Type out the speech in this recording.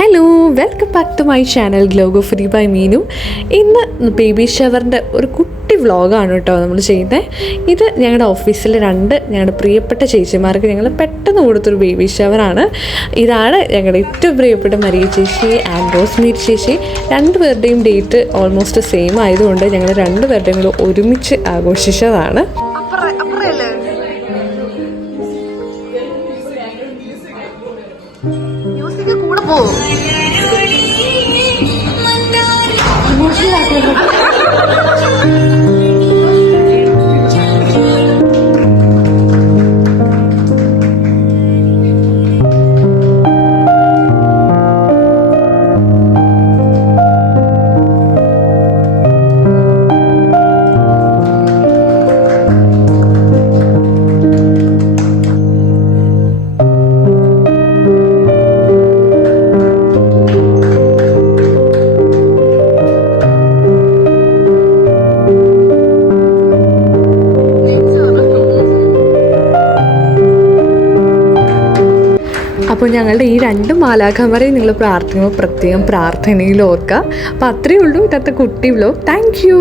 Hello, welcome back to my channel ഗ്ലോഗോ free by Meenu. ഇന്ന് baby ഷവറിൻ്റെ ഒരു കുട്ടി വ്ളോഗാണ് കേട്ടോ നമ്മൾ ചെയ്യുന്നത്. ഇത് ഞങ്ങളുടെ ഓഫീസിലെ ഞങ്ങളുടെ പ്രിയപ്പെട്ട ചേച്ചിമാർക്ക് ഞങ്ങൾ പെട്ടെന്ന് കൊടുത്തൊരു ബേബി ഷവറാണ്. ഇതാണ് ഞങ്ങളുടെ ഏറ്റവും പ്രിയപ്പെട്ട മരിയ ചേച്ചി ആൻഡ് റോസ്മേരി ചേച്ചി. രണ്ടുപേരുടെയും ഡേറ്റ് ഓൾമോസ്റ്റ് സെയിം ആയതുകൊണ്ട് ഞങ്ങൾ രണ്ടുപേരുടെയും കൂടെ ഒരുമിച്ച് ആഘോഷിച്ചതാണ്. അപ്പോൾ ഞങ്ങളുടെ ഈ രണ്ട് മാലാഖമാരെയും നിങ്ങൾ പ്രാർത്ഥിക്കുമ്പോൾ പ്രത്യേകം പ്രാർത്ഥനയിൽ ഓർക്കുക. അപ്പോൾ അത്രയേ ഉള്ളൂ ഇന്നത്തെ കുട്ടി വ്ലോഗ്. Thank you.